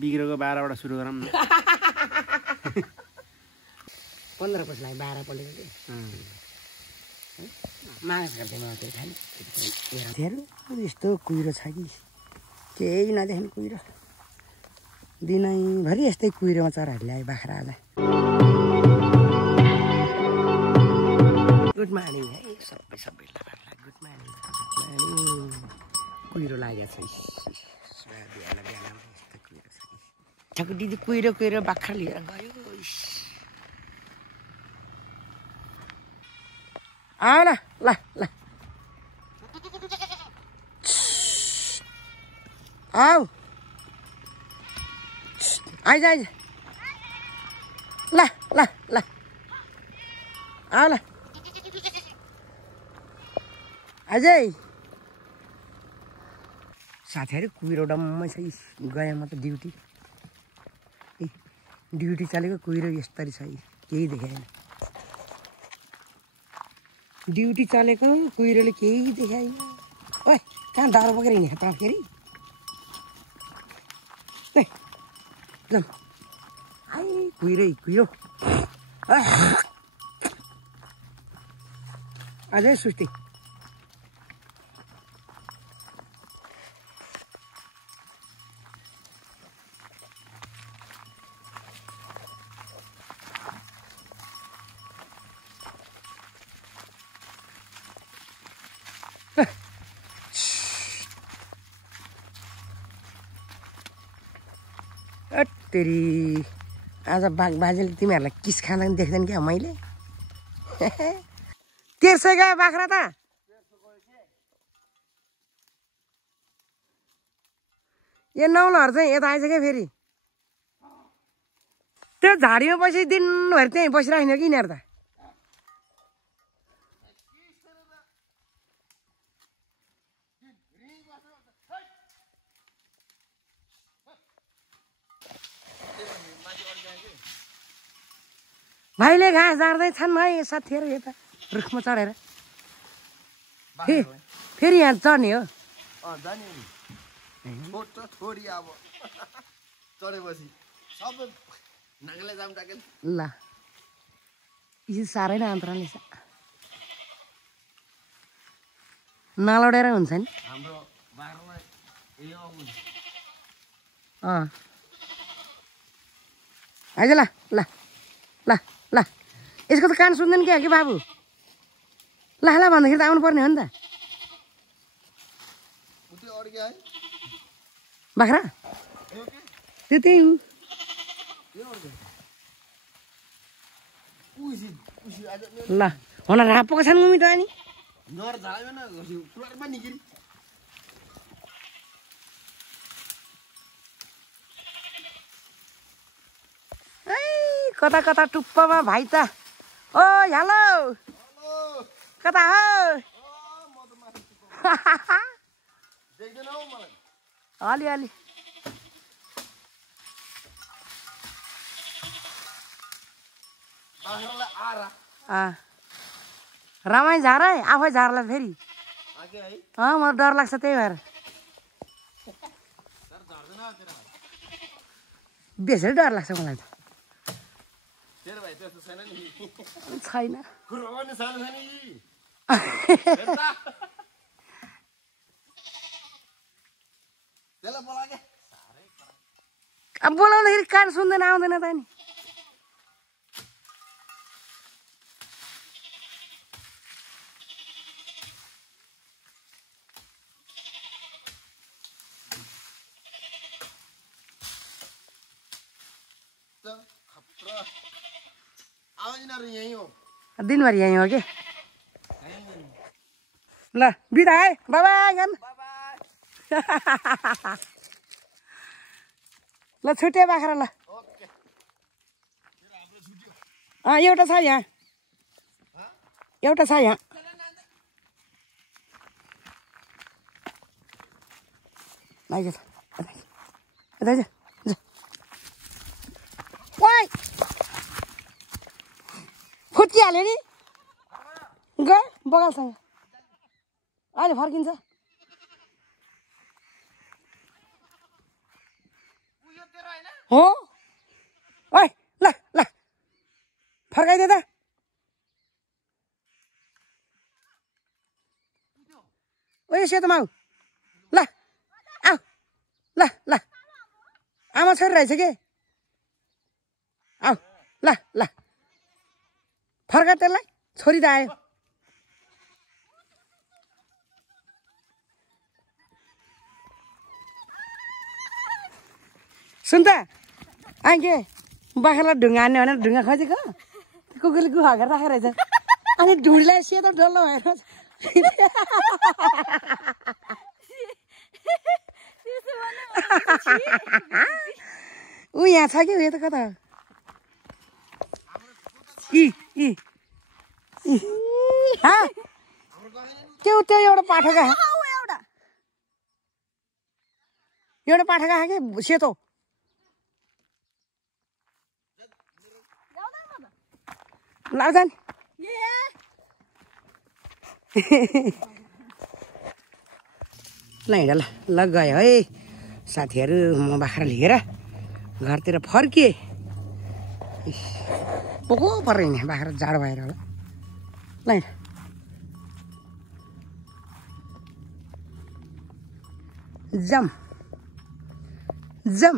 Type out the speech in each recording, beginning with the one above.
बिग्रेको 12 बाट सुरु गरौँ न 15 पछिलाई 12 पलेको के माघ गर्दै म त्यो खाने हेर यस्तो कुहिरो छ कि केही नदेख्ने कुहिरो दिनैभरि यस्तै कुहिरोमा चराहरू ल्यायो बाख्रा आज गुड मर्निङ है सबैलाई गुड मर्निङ कुहिरो लागेको छ ठ्याक्क दिदी कुहिरो बाख्रा लिएर गयो आऊ न ल आऊ आइज ल आऊ ल अझै साथीहरू कुहिरो डम्मै छ गएँ म त ड्युटी चलेको कुहिरो यस्तरी छ केही देखेन ड्युटी चलेको कुहिरोले केही देखाएन ओए कहाँ दारो बोकेर हिँडेको त फेरि जाउँ आइ कुहिरो अझै सुस्ती तेरी आज बाजेले तिमीहरूलाई किस खाँदा पनि देख्दैन क्या मैले 1300 गयो बाख्रा त यो नौलहरू चाहिँ यता आइज क्या फेरि त्यो झाडीमा बसी दिनभरि त्यहीँ बसिराख्ने कि यिनीहरू त भाइले घाँस झार्दैछन् है साथीहरू यता रुखमा चढेर फेरि यहाँ चढ्ने हो ल यो साह्रै न अन्तराले नलडेर हुन्छ नि आइज ल यसको त कान सुन्दैन क्या कि बाबु ल भन्दाखेरि त आउनु पर्ने हो नि त बाख्रा त्यो त्यही हो ल हुन रापोको छन् मुमी त अनि कता टुप्पामा भाइ त ओ हेलो कता हो अलि रमाइ झार है आफै झार्ला फेरि मलाई डर लाग्छ त्यही भएर बेसरी डर लाग्छ मलाई त छैन अब बोलाउँदाखेरि कान सुन्दैन आउँदैन त नि दिनभरि यहीँ हो कि ल बिदा है बाई बाई ल छुट्यो बाख्रा ल एउटा छ यहाँ फुटिहाल्यो नि गयो बगालसँग अहिले फर्किन्छ हो ओइ ल ल फर्काइदे त ओइ सेतो माउ ल आऊ ल ल आमा छोरी रहेछ के आऊ ल ल फर्का त्यसलाई छोरी त आयो सुन त आगे बाख्रालाई ढुङ्गा हान्ने भनेर ढुङ्गा खोजेको कुकुरले गुहा गरेर राखेको रहेछ अनि ढुँडीलाई सेतो डल्लो भएर ऊ यहाँ छ कि यो त कता त्यो त्यो एउटा पाठका एउटा पाठका कि सेतो लाउजान ल हिँड ल गयो है साथीहरू म बाख्रा लिएर घरतिर फर्किएँ पोको परेर हिँडेँ बाख्रा जाडो भएर होला ल हिँड जम जम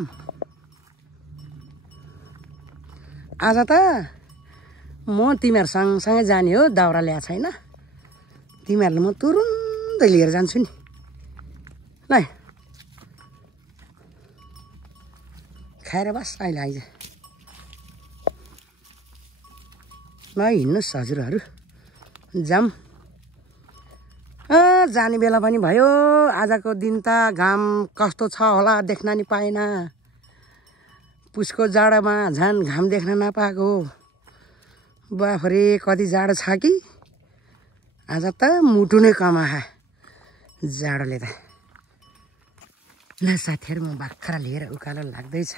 आज त म तिमीहरू सँगसँगै जाने हो दाउरा ल्याएको छैन तिमीहरूलाई म तुरुन्तै लिएर जान्छु नि ल खाएर बस अहिले आइज ल हिँड्नुहोस् हजुरहरू जाम जाने बेला पनि भयो आजको दिन त घाम कस्तो छ होला देख्न नि पाएन पुसको जाडोमा झन् घाम देख्न नपाएको बाफरे कति जाडो छ कि आज त मुटु नै कमाहा जाडोले त ल साथीहरू म बाख्रा लिएर उकालो लाग्दैछ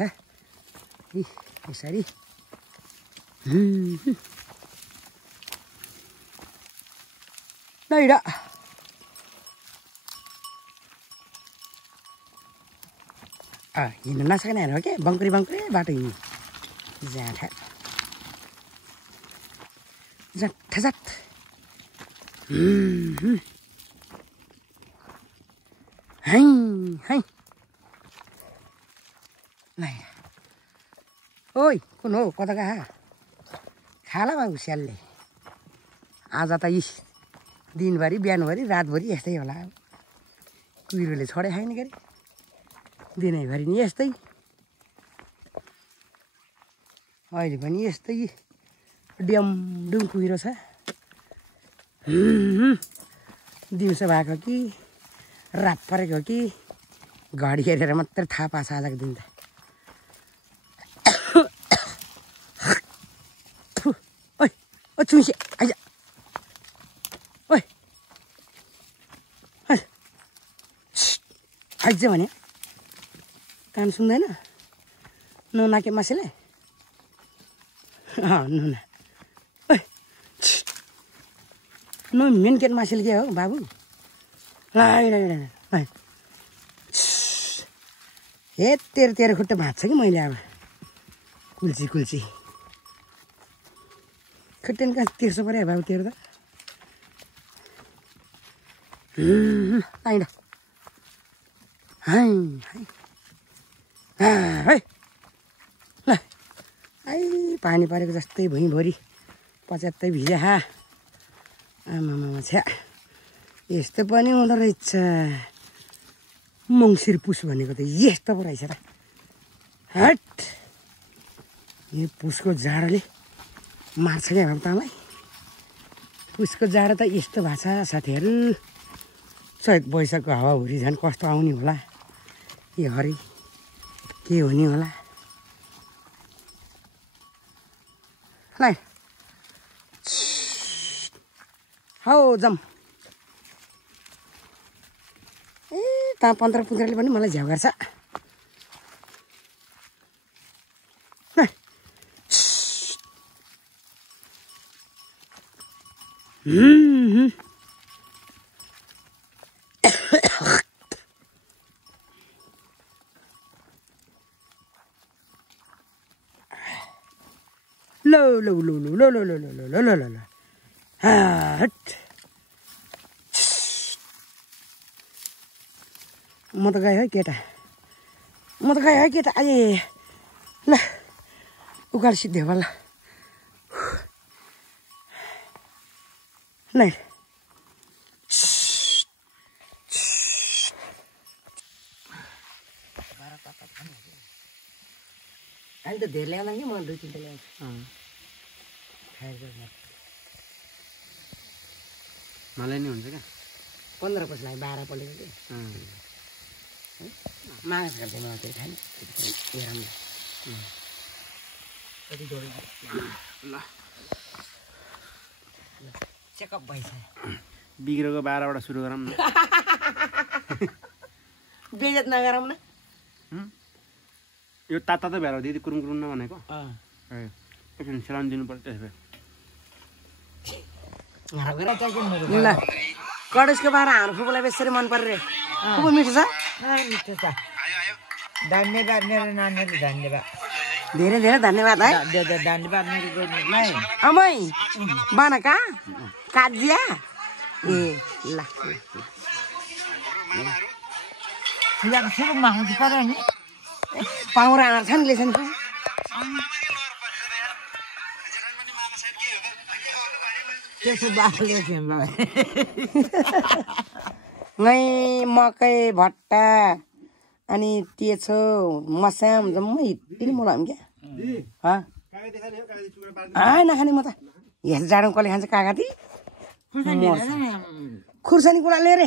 यसरी ल हिँड हिँड्नु नसक्ने हो क्या बङ्कुरी बङ्कुरी बाटो हिँड्नु जाँठा झट्ट है है ल ओइ कुन हो कता कहाँ खाला बाबु स्यालले आज त यी दिनभरि बिहानभरि रातभरि यस्तै होला कुहिरोले छोडे खाने गरी दिनैभरि नि यस्तै अहिले पनि यस्तै ड्यामडुम कुहिरो छ दिउँसो भएको कि रात परेको कि घडी हेरेर मात्रै थाहा पाछ आजको दिन त ओइ ओ चुइसे आइज ओइ आइज भने कान सुन्दैन नुनाके मासेले नुना ओइ नु मेनकेट मासेले के हो बाबु हे तेरो खुट्टा भाँच्छ कि मैले अब कुल्ची खुट्टा नि कहाँ तिर्सो पऱ्यो बाबु तेरो त आइड हाई हाई ल आई पानी परेको जस्तै भुइँभरि पच्यात्तै भिजा आमामा छ्या यस्तो पनि हुँदो रहेछ मङ्सिर पुस भनेको त यस्तो पो रहेछ त हट यो पुसको जाडोले मार्छ क्या बाबु तँलाई पुसको जाडो त यस्तो भएको छ साथीहरू चैत वैशाखको हावाहुरी झन् कस्तो आउने होला यो हरि के हुने होला ल हौ जाम ए त 15 पुन्द्राले पनि मलाई झ्याउ गर्छ लो लो लो लो लो लो लो लो लो लो लो लो लो हट म त गएँ है केटा आए ल उकालो सिद्धि हो ल ल अनि त धेरै ल्याउँदा नि म 2-3 ल्याउँछु मलाई नि हुन्छ क्या 15 पछिलाई 12 पलेको कि माघ गर्दै मलाई त्यही खाने राम्रो ल चेकअप भइसक्यो बिग्रेको 12बाट सुरु गरौँ न बेजत नगरौँ न यो ताता त भएर दिदी कुरुम नभनेको एकछिन सेलाउनु दिनु पर्छ त्यसो ल कडेसको बाह्र हाम्रो फुपूलाई बेसरी मन पर्यो रे फुपू मिठो छ मिठो छ धन्यवाद मेरो नानीले धन्यवाद धेरै धेरै धन्यवाद है धन्यवाद मेरो बहिनीलाई अमै बाना कहाँ काजिया ए ल सुरुमा आउँछु पर्यो नि पाउरा आँट छ नि लेसन त्यसो बाफले नै मकै भट्टा अनि तेछो मस्याम जम्मै हिँड्ने मलाई क्या नखाने म त हेर जाडो कसले खान्छ कागती खुर्सानी कुरा लिएर